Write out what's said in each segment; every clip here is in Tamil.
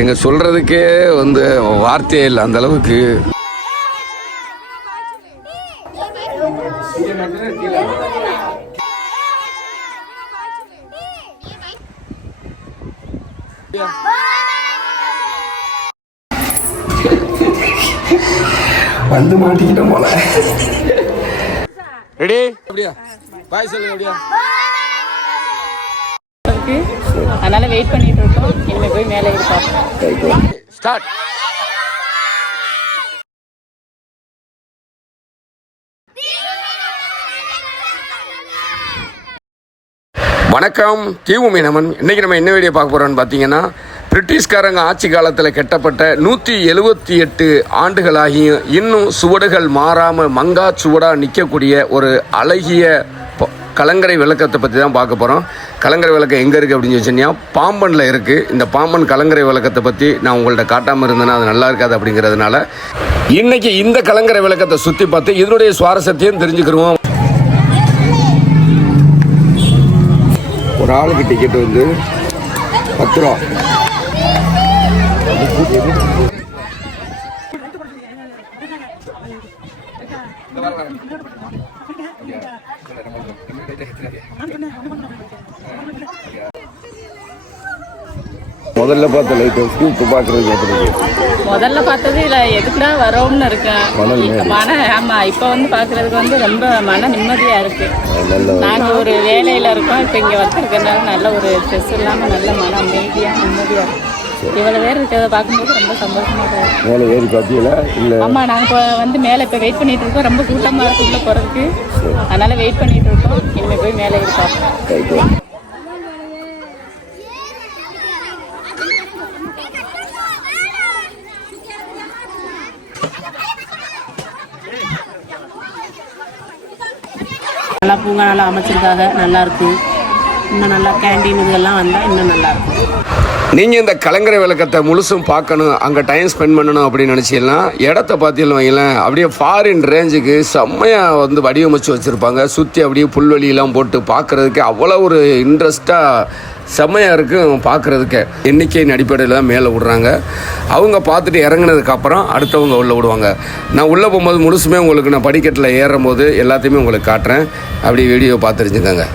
எங்க சொல்றதுக்கே வந்து வார்த்தையே இல்லை அந்த அளவுக்கு. வந்து மாட்டிக்கிட்டோம் போல. ரெடி? அப்படியா? பாய் சொல்லு அப்படியா? இருக்கு. அதனால வெயிட் பண்ணிட்டு இருக்கோம். இனிமே போய் மேலே ஸ்டார்ட் வணக்கம். தீவு மீனவன். இன்றைக்கி நம்ம என்ன வீடியோ பார்க்க போகிறோம்னு பார்த்தீங்கன்னா பிரிட்டிஷ்காரங்க ஆட்சி காலத்தில் கட்டப்பட்ட நூற்றி எழுபத்தி எட்டு ஆண்டுகளாகியும் இன்னும் சுவடுகள் மாறாமல் மங்கா சுவடாக நிற்கக்கூடிய ஒரு அழகிய கலங்கரை விளக்கத்தை பற்றி தான் பார்க்க போகிறோம் கலங்கரை விளக்கம் எங்கே இருக்குது அப்படின்னு சொன்னீங்கன்னா பாம்பனில் இருக்குது இந்த பாம்பன் கலங்கரை விளக்கத்தை பற்றி நான் உங்கள்கிட்ட காட்டாமல் இருந்தேன்னா அது நல்லா இருக்காது அப்படிங்கிறதுனால இன்றைக்கி இந்த கலங்கரை விளக்கத்தை சுற்றி பார்த்து இதனுடைய சுவாரஸ்யத்தையும் தெரிஞ்சுக்கிருவோம். ஒரு ஆளுக்கு டிக்கெட் வந்து பத்து ரூபா. முதல்ல பார்த்த லைட் இப்போ பார்க்குறது எப்படி முதல்ல பார்த்தது இல்லை எதுக்குடா வரோம்னு இருக்கேன் மன ஆமாம் இப்போ வந்து பார்க்குறதுக்கு வந்து ரொம்ப மன நிம்மதியாக இருக்கு. நாங்கள் ஒரு வேலையில் இருக்கோம் இப்போ இங்கே வந்திருக்கறனால நல்ல ஒரு ஸ்ட்ரெஸ் இல்லாமல் நல்ல மன அமைதியாக நிம்மதியாக இருக்கு இவ்வளோ பேர் இருக்கிறத பார்க்கும்போது ரொம்ப சந்தோஷமாக இருக்கு. மேலே ஏறி பார்த்தீங்களா? இல்லை. ஆமாம் நாங்கள் இப்போ வந்து மேலே இப்போ வெயிட் பண்ணிட்டு இருக்கோம். ரொம்ப கூட்டமாக இருக்கு உள்ளே போகிறதுக்கு அதனால வெயிட் பண்ணிட்டு இருக்கோம். இனிமேல் போய் மேலே இருப்போம் நல்லா பூங்கா நல்லா அமைச்சிருக்காங்க. நல்லா இருக்கு. இன்னும் நல்லா கேண்டீன் இதெல்லாம் வந்தால் இன்னும் நல்லா இருக்கும். நீங்கள் இந்த கலங்கரை விளக்கத்தை முழுசும் பார்க்கணும் அங்கே டைம் ஸ்பெண்ட் பண்ணணும் அப்படின்னு நினச்சிங்கன்னா இடத்த பார்த்தீங்கன்னு வைங்களேன் அப்படியே ஃபாரின் ரேஞ்சுக்கு செம்மையாக வந்து வடிவமைச்சு வச்சுருப்பாங்க. சுற்றி அப்படியே புல்வெளியெல்லாம் போட்டு பார்க்குறதுக்கு அவ்வளோ ஒரு இன்ட்ரெஸ்ட்டாக செம்மையாக இருக்கும் பார்க்குறதுக்கு. எண்ணிக்கையின் அடிப்படையில் தான் மேலே விடுறாங்க. அவங்க பார்த்துட்டு இறங்குனதுக்கப்புறம் அடுத்தவங்க உள்ளே விடுவாங்க. நான் உள்ளே போகும்போது முழுசுமே உங்களுக்கு நான் படிக்கட்டில் ஏறும் போது எல்லாத்தையுமே உங்களுக்கு காட்டுறேன். அப்படி வீடியோ பார்த்துருச்சுக்கோங்க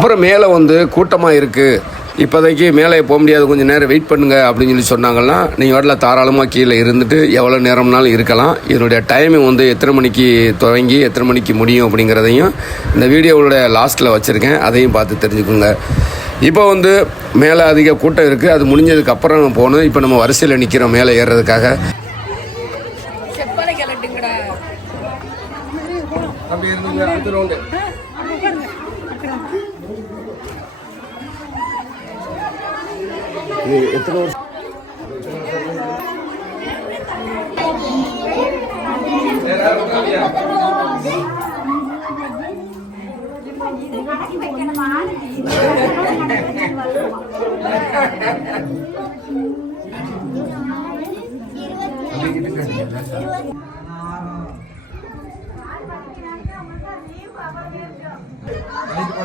அப்புறம் மேலே வந்து கூட்டமாக இருக்குது இப்போதைக்கு மேலே போக முடியாது. கொஞ்சம் நேரம் வெயிட் பண்ணுங்க அப்படின்னு சொல்லி சொன்னாங்கன்னா நீங்கள் வரல தாராளமாக கீழே இருந்துட்டு எவ்வளோ நேரம்னாலும் இருக்கலாம். இதனுடைய டைமிங் வந்து எத்தனை மணிக்கு துவங்கி எத்தனை மணிக்கு முடியும் அப்படிங்கிறதையும் இந்த வீடியோவோட லாஸ்ட்டில் வச்சுருக்கேன். அதையும் பார்த்து தெரிஞ்சுக்கோங்க. இப்போ வந்து மேலே அதிக கூட்டம் இருக்குது அது முடிஞ்சதுக்கு அப்புறம் நம்ம போகணும். இப்போ நம்ம வரிசையில் நிற்கிறோம் மேலே ஏறுறதுக்காக. அப்படி இருந்துங்க அடுத்த ரவுண்டு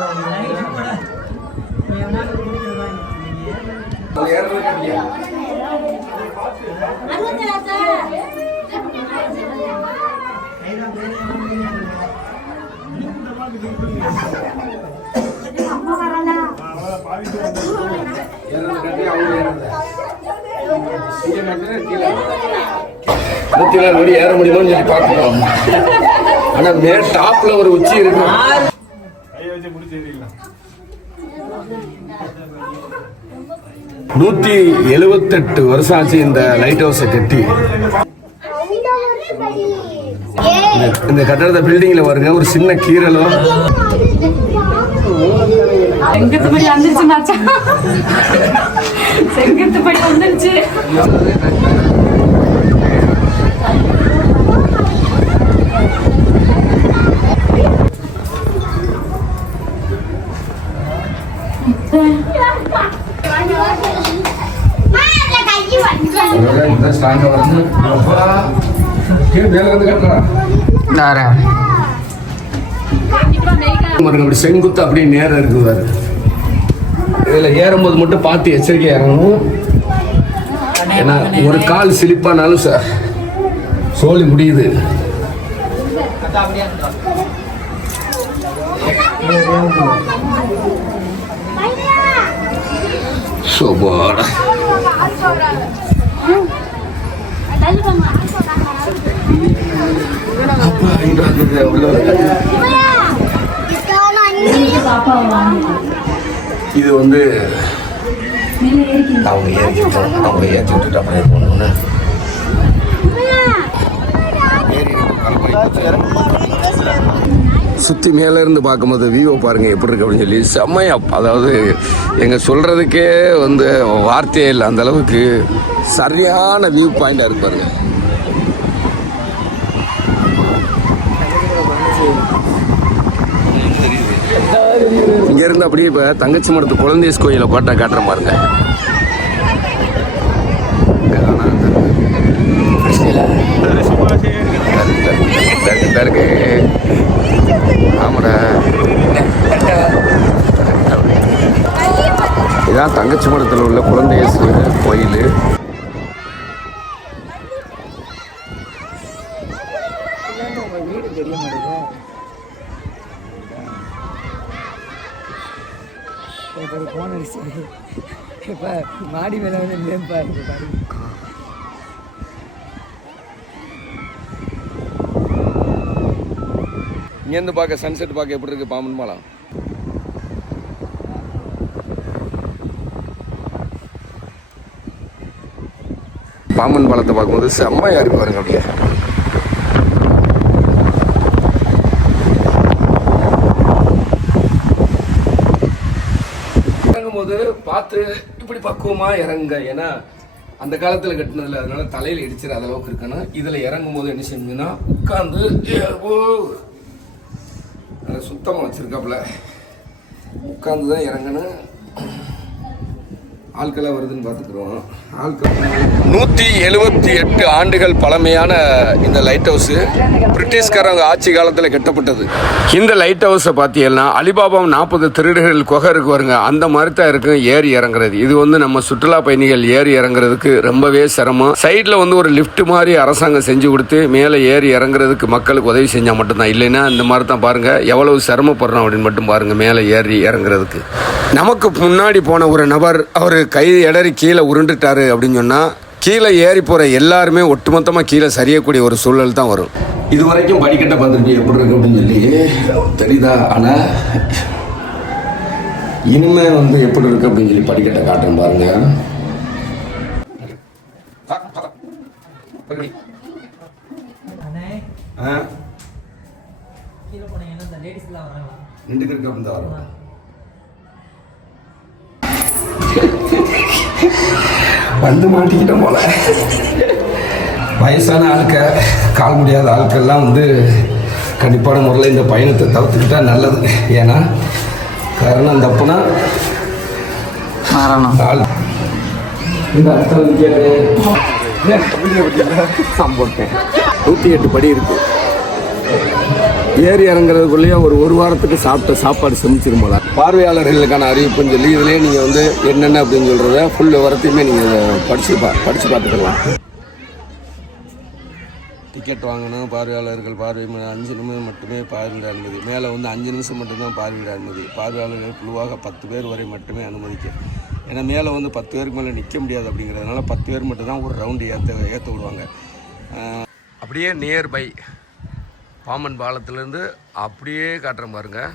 இது நூத்தி நாலு மணி ஏற முடியுமான்னு சொல்லி பார்க்கணும். ஆனா மே டாப்ல ஒரு உச்சி இருக்கும் நூற்றி எழுபத்தெட்டு வருஷம் ஆச்சு இந்த லைட் ஹவுஸை கட்டி. இந்த- கட்டடத்தை பில்டிங்கில் வருங்க ஒரு சின்ன கீரலும் செங்கத்துப்படி வந்துருச்சு மச்சான். செங்கத்துப்படி வந்துருச்சு ஸ்ட்ராங்காக வந்து கீழே மேலே வந்து கட்டுறான் பாருங்க அப்படி செங்குத்து அப்படியே நேரம் இருக்குது இதில் ஏறும்போது மட்டும் பார்த்து எச்சரிக்கை இறங்கணும். ஏன்னா ஒரு கால் சிலிப்பானாலும் சார் சோலி முடியுது. சோபாடா அப்பா, இங்க வந்து உள்ள வந்து. இது வந்து அவங்க ஏற்றி அவங்க ஏற்றி விட்டுட்டு அப்புறம் போகணும்னு சுற்றி மேலே இருந்து பார்க்கும்போது வியூவை பாருங்கள் எப்படி இருக்கு அப்படின்னு சொல்லி செம்மையா அதாவது எங்கள் சொல்கிறதுக்கே வந்து வார்த்தையே இல்லை அந்தளவுக்கு சரியான வியூ பாயிண்டாக இருக்கு இங்கேருந்து அப்படியே இப்போ தங்கச்சி மடத்து குழந்தைஸ் கோயிலை பாட்டை காட்டுற பாருங்க. ஆமாடா இதான் தங்கச்சி மடத்தில் உள்ள குழந்தை இயேசு கோயில். இப்போ ஒரு ஃபோன் அடிச்சு இப்போ மாடி மேலே வந்து மேம்பா இருக்கு பாரு இங்கேருந்து பார்க்க சன்செட் பார்க்க எப்படி இருக்கு? பாம்பன் பாலம் பாம்பன் பாலத்தை பார்க்கும்போது செம்மையாக இருப்பாருங்க பாருங்க அப்படியே. பார்த்து இப்படி பக்குவமா இறங்க. ஏன்னா அந்த காலத்துல கட்டினதுல அதனால தலையில இடிச்சிடாத அளவுக்கு இருக்கணும். இதுல இறங்கும் போது என்ன செய்யணும்னா உட்காந்து ஓ நல்லா சுத்தமா வச்சிருக்காப்புல. உட்காந்து தான் இறங்கணும். ஆட்களா வருதுன்னு பார்த்துக்குறோம். ஆட்கள் நூற்றி எழுபத்தி எட்டு ஆண்டுகள் பழமையான இந்த லைட் ஹவுஸ் பிரிட்டிஷ்காரங்க ஆட்சி காலத்தில் கட்டப்பட்டது. இந்த லைட் ஹவுஸை பார்த்தீங்கன்னா அலிபாபாவும் நாற்பது திருடுகள் குகை இருக்கு வருங்க அந்த மாதிரி தான் இருக்கும் ஏறி இறங்குறது. இது வந்து நம்ம சுற்றுலா பயணிகள் ஏறி இறங்குறதுக்கு ரொம்பவே சிரமம். சைடில் வந்து ஒரு லிஃப்ட் மாதிரி அரசாங்கம் செஞ்சு கொடுத்து மேலே ஏறி இறங்குறதுக்கு மக்களுக்கு உதவி செஞ்சால் மட்டும்தான். இல்லைன்னா இந்த மாதிரி தான் பாருங்க எவ்வளவு சிரமப்படுறோம் அப்படின்னு மட்டும் பாருங்க மேலே ஏறி இறங்குறதுக்கு. நமக்கு முன்னாடி போன ஒரு நபர் அவர் கை இடறி கீழே உருண்டுட்டாரு அப்படின்னு சொன்னால் கீழே ஏறி போகிற எல்லாருமே ஒட்டுமொத்தமாக கீழே சரியக்கூடிய ஒரு சூழல் தான் வரும். இது வரைக்கும் படிக்கட்டை பார்த்துருக்கீங்க எப்படி இருக்கு அப்படின்னு சொல்லி தெரியுதா? ஆனால் இனிமே வந்து எப்படி இருக்கு அப்படின்னு சொல்லி படிக்கட்டை காட்டுறேன் பாருங்க. நின்றுக்கு இருக்கு அப்படின்னு தான் வரும். வந்து மாட்டிக்கிட்டோம் போல. வயசான ஆட்க கால் முடியாத ஆட்கள்லாம் வந்து கண்டிப்பான முறையில் இந்த பயணத்தை தவிர்த்துக்கிட்டா நல்லது. ஏன்னா காரணம் தப்புனா மரணம். ஆள். இந்த இடத்துல போட்டேன் நூற்றி எட்டு படி இருக்கு. ஏறி இறங்குறதுக்குள்ளேயே ஒரு ஒரு வாரத்துக்கு சாப்பிட்ட சாப்பாடு சமைச்சிரும் போல. பார்வையாளர்களுக்கான அறிவிப்புன்னு சொல்லி இதுலேயே நீங்கள் வந்து என்னென்ன அப்படின்னு சொல்கிறத ஃபுல் விவரத்தையுமே நீங்கள் படிச்சு பா படித்து பார்த்துக்கலாம். டிக்கெட் வாங்கணும் பார்வையாளர்கள் பார்வை அஞ்சு நிமிடம் மட்டுமே பார்வையிட அனுமதி. மேலே வந்து அஞ்சு நிமிஷம் மட்டும்தான் பார்வையிட அனுமதி. பார்வையாளர்கள் குழுவாக பத்து பேர் வரை மட்டுமே அனுமதிக்க. ஏன்னா மேலே வந்து பத்து பேருக்கு மேலே நிற்க முடியாது அப்படிங்கிறதுனால பத்து பேர் மட்டும்தான் ஒரு ரவுண்டு ஏற்ற ஏற்ற விடுவாங்க. அப்படியே நியர் பை பாம்பன் பாலத்திலேருந்து அப்படியே காட்டுற பாருங்கள்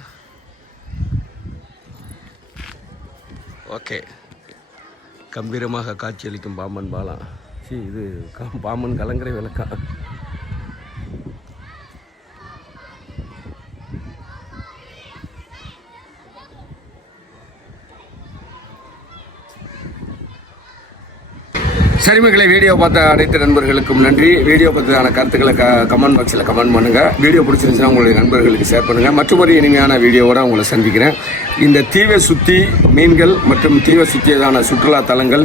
ஓகே. கம்பீரமாக காட்சியளிக்கும் பாம்பன் பாலம் சி இது க- பாம்பன் கலங்கரை விளக்கம். சரி வீடியோ பார்த்த அனைத்து நண்பர்களுக்கும் நன்றி. வீடியோ பற்றியான கருத்துக்களை க கமெண்ட் பாக்ஸில் கமெண்ட் பண்ணுங்கள் வீடியோ பிடிச்சிருந்துச்சுன்னா உங்களுடைய நண்பர்களுக்கு ஷேர் பண்ணுங்கள் மற்றொரு இனிமையான வீடியோவோட உங்களை சந்திக்கிறேன். இந்த தீவை சுற்றி மீன்கள் மற்றும் தீவை சுற்றியதான சுற்றுலா தலங்கள்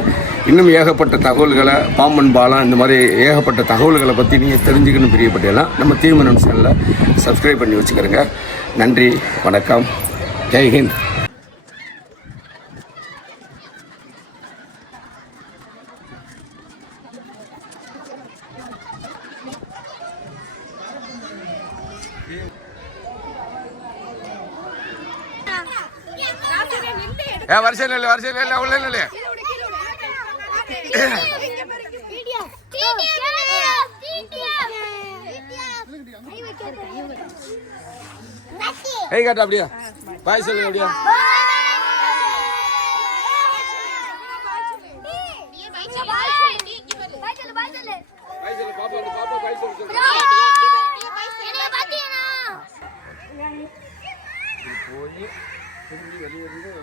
இன்னும் ஏகப்பட்ட தகவல்களை பாம்பன் பாலம் இந்த மாதிரி ஏகப்பட்ட தகவல்களை பற்றி நீங்கள் தெரிஞ்சுக்கணும் பிரியப்பட்டெல்லாம் நம்ம தீவனம் சேனலில் சப்ஸ்கிரைப் பண்ணி வச்சுக்கிறோங்க. நன்றி வணக்கம். ஜெய்ஹிந்த் வரிசையில் இல்லை வரிசையில் இல்லை உள்ள இல்லை கை காட்டு அப்படியா. பாய் சொல்லுங்க அப்படியா. போய் 这个，这个，这个，这个,